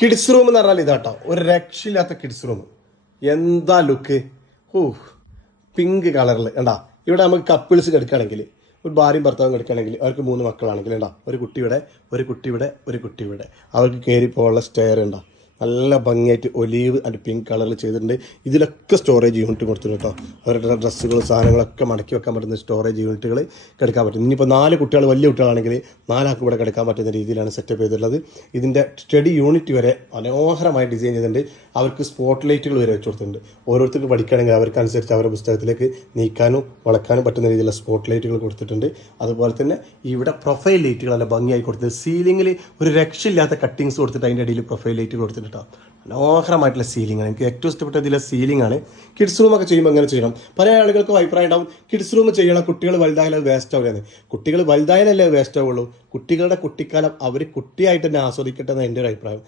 Kids room എന്ന് പറഞ്ഞാൽ ഇതാട്ടോ, ഒരു രക്ഷയില്ലാത്ത കിഡ്സ് റൂം. എന്താ ലുക്ക്! ഓ, പിങ്ക് കളറിൽ കണ്ടാ. ഇവിടെ നമുക്ക് കപ്പിൾസ് കിടക്കുകയാണെങ്കിൽ, ഒരു ഭാര്യയും ഭർത്താവും കിടക്കുകയാണെങ്കിൽ, അവർക്ക് 3 മക്കളാണെങ്കിൽ ഉണ്ടാ, ഒരു കുട്ടിയുടെ ഒരു കുട്ടിയുടെ അവർക്ക് കയറി പോകാനുള്ള സ്റ്റെയർ ഉണ്ടാ. നല്ല ഭംഗിയായിട്ട് ഒലീവ് ആൻഡ് പിങ്ക് കളറിൽ ചെയ്തിട്ടുണ്ട്. ഇതിലൊക്കെ സ്റ്റോറേജ് യൂണിറ്റ് കൊടുത്തിട്ടുണ്ട് കേട്ടോ. അവരുടെ ഡ്രസ്സുകളും സാധനങ്ങളൊക്കെ മടക്കി വെക്കാൻ പറ്റുന്ന സ്റ്റോറേജ് യൂണിറ്റുകൾ കിടക്കാൻ പറ്റും. ഇനിയിപ്പോൾ 4 കുട്ടികൾ, വലിയ കുട്ടികളാണെങ്കിൽ 4 ആൾക്ക് ഇവിടെ കിടക്കാൻ പറ്റുന്ന രീതിയിലാണ് സെറ്റപ്പ് ചെയ്തിട്ടുള്ളത്. ഇതിൻ്റെ സ്റ്റഡി യൂണിറ്റ് വരെ മനോഹരമായി ഡിസൈൻ ചെയ്തിട്ടുണ്ട്. അവർക്ക് സ്പോട്ട് ലൈറ്റുകൾ വരെ വെച്ച് കൊടുത്തിട്ടുണ്ട്. ഓരോരുത്തർക്ക് പഠിക്കുകയാണെങ്കിൽ അവർക്കനുസരിച്ച് അവരുടെ പുസ്തകത്തിലേക്ക് നീക്കാനും വളക്കാനും പറ്റുന്ന രീതിയിലുള്ള സ്പോട്ട് ലൈറ്റുകൾ കൊടുത്തിട്ടുണ്ട്. അതുപോലെ തന്നെ ഇവിടെ പ്രൊഫൈൽ ലൈറ്റുകൾ നല്ല ഭംഗിയായി കൊടുത്തിട്ടുണ്ട്. സീലിംഗിൽ ഒരു രക്ഷയില്ലാത്ത കട്ടിങ്സ് കൊടുത്തിട്ട് അതിൻ്റെ ഇടയിൽ പ്രൊഫൈൽ ലൈറ്റ് കൊടുത്തിട്ടുണ്ട്. മനോഹരമായിട്ടുള്ള സീലിംഗ് ആണ്. എനിക്ക് ഏറ്റവും ഇഷ്ടപ്പെട്ട ഇതിലെ സീലിംഗ് ആണ്. കിഡ്സ് റൂം ഒക്കെ ചെയ്യുമ്പോൾ എങ്ങനെ ചെയ്യണം? പല ആളുകൾക്കും അഭിപ്രായം ഉണ്ടാവും, കിഡ്സ് റൂം ചെയ്യണം, കുട്ടികൾ വലുതായാലും അത് വേസ്റ്റ് ആവുകയാണ്. കുട്ടികൾ വലുതായാലല്ലേ വേസ്റ്റ് ആവുള്ളൂ. കുട്ടികളുടെ കുട്ടിക്കാലം അവർ കുട്ടിയായിട്ട് തന്നെ ആസ്വദിക്കട്ടെ എന്ന് എൻ്റെ ഒരു അഭിപ്രായം.